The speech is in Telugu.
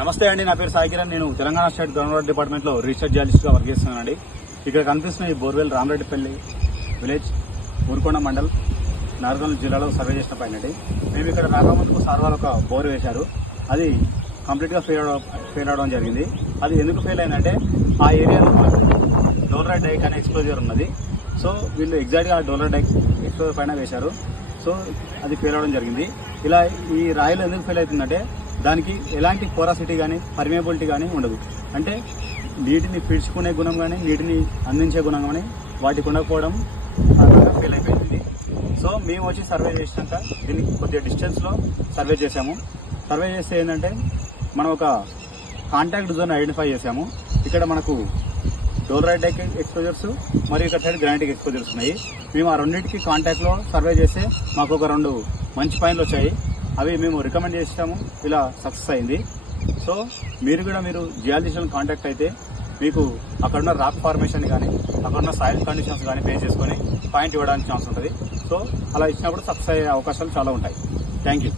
నమస్తే అండి నా పేరు సాయి కిరణ్. నేను తెలంగాణ స్టేట్ గవర్నమెంట్ డిపార్ట్మెంట్లో రీసెర్చ్ జర్నలిస్ట్గా వర్క్ చేస్తున్నానండి. ఇక్కడ కనిపిస్తున్న ఈ బోర్వెల్ రామరెడ్డిపల్లి విలేజ్ ఊరుకొండ మండల్ నార్గల్ జిల్లాలో సర్వే చేసిన పైన మేము ఇక్కడ రాకముందుకు సార్ వాళ్ళు ఒక బోర్ వేశారు. అది కంప్లీట్గా ఫెయిల్ ఫెయిల్ అవడం జరిగింది. అది ఎందుకు ఫెయిల్ అయిందంటే ఆ ఏరియాలో డోలర్ డైక్ అనే ఎక్స్ప్లోజర్ ఉన్నది. సో వీళ్ళు ఎగ్జాక్ట్గా డోలర్ డైక్ ఎక్స్ప్లోజర్ పైన వేశారు. సో అది ఫెయిల్ అవడం జరిగింది. ఇలా ఈ రాయలు ఎందుకు ఫెయిల్ అవుతుందంటే దానికి ఎలాంటి పోరాసిటీ కానీ పర్మియబిలిటీ కానీ ఉండదు. అంటే నీటిని పీల్చుకునే గుణం కానీ నీటిని అందించే గుణం కానీ వాటికి ఉండకపోవడం కారణంగా ఫెయిల్ అయిపోయింది. సో మేము వచ్చి సర్వే చేసినాక దీన్ని కొద్దిగా డిస్టెన్స్లో సర్వే చేసాము సర్వే చేస్తే ఏంటంటే మనం ఒక కాంటాక్ట్ జోన్ ఐడెంటిఫై చేసాము ఇక్కడ మనకు డోలరైట్ ఎక్స్పోజర్స్ మరియు ఇక్కడ సైడ్ గ్రానైటిక్ ఎక్స్పోజర్స్ ఉన్నాయి. మేము ఆ రెండింటికి కాంటాక్ట్లో సర్వే చేస్తే మాకు ఒక రెండు మంచి పాయింట్లు వచ్చాయి. అవి మేము రికమెండ్ చేసాము ఇలా సక్సెస్ అయింది. సో మీరు కూడా మీరు జియాలజిస్ట్లను కాంటాక్ట్ అయితే మీకు అక్కడున్న రాక్ ఫార్మేషన్ కానీ అక్కడున్న సాయిల్ కండిషన్స్ కానీ బేస్ చేసుకొని పాయింట్ ఇవ్వడానికి ఛాన్స్ ఉంటుంది. సో అలా ఇచ్చినప్పుడు సక్సెస్ అయ్యే అవకాశాలు చాలా ఉంటాయి. Thank you